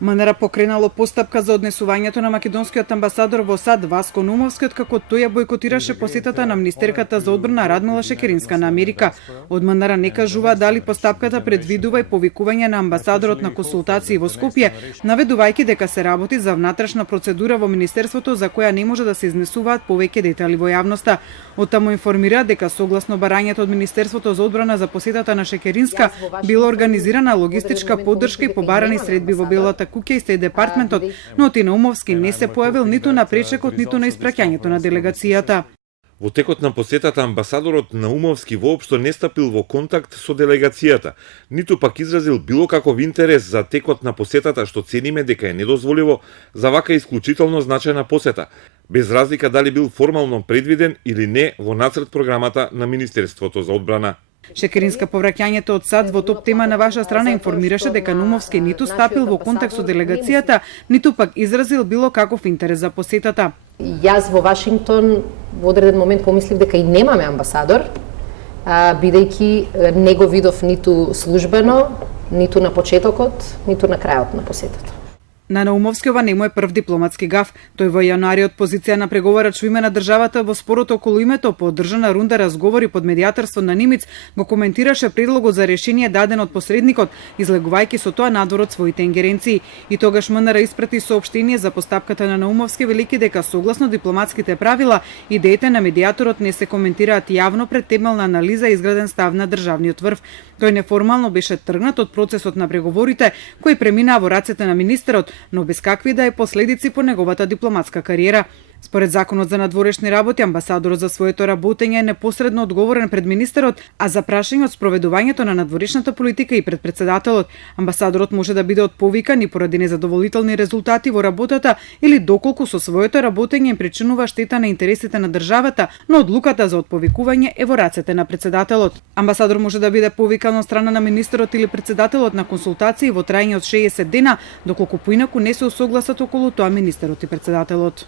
МНР покренало постапка за однесувањето на македонскиот амбасадор во САД Васко Нумовски, откако тој ја бойкотираше посетата на министерката за одбрана Радмила Шекеринска на Америка. Од МНР не кажува дали постапката предвидува и повикување на амбасадорот на консултации во Скопје, наведувајќи дека се работи за внатрешна процедура во министерството за која не може да се изнесуваат повеќе детали во јавноста. Оттаму информира дека согласно барањето од Министерството за одбрана за посетата на Шекеринска била организирана логистичка поддршка и побарани средби во Белата куќа и Стејт департментот, но Оти Наумовски не се појавил ниту на пречекот, ниту на испраќањето на делегацијата. Во текот на посетата амбасадорот Наумовски воопшто не стапил во контакт со делегацијата, ниту пак изразил било каков интерес за текот на посетата, што цениме дека е недозволиво за вака исклучително значајна посета, без разлика дали бил формално предвиден или не во нацрт програмата на Министерството за одбрана. Шекеринска повраќањето од САД во топ тема на ваша страна информираше дека Нумовски ниту стапил во контакт со делегацијата, ниту пак изразил било каков интерес за посетата. Јас во Вашингтон во одреден момент помислив дека и немаме амбасадор, бидејќи не го видов ниту службено, ниту на почетокот, ниту на крајот на посетата. На Наумовски ова не му е прв дипломатски гаф. Тој во јануари од позиција на преговарач во име на државата во спорот околу името по одржана рунда разговори под медијаторство на Нимиц го коментираше предлогот за решение даден од посредникот, излегувајќи со тоа надвор од своите ингеренции. И тогаш МНР испрати соопштение за постапката на Наумовски, велики дека согласно дипломатските правила идеите на медијаторот не се коментираат јавно пред темелна анализа и изграден став на државниот врв. Тој неформално беше тргнат од процесот на преговорите кој преминаа во рацете на министерот, но без какви да е последици по неговата дипломатска кариера. Според Законот за надворешни работи, амбасадорот за своето работење е непосредно одговорен пред министерот, а за прашање од спроведувањето на надворешната политика и пред председателот. Амбасадорот може да биде отповикан и поради незадоволителни резултати во работата или доколку со своето работење им причинува штета на интересите на државата, но одлуката за отповикување е во рацете на председателот. Амбасадор може да биде повикан од страна на министерот или председателот на консултации во трајање од 60 дена, доколку поинаку не се усогласат околу тоа министерот и председателот.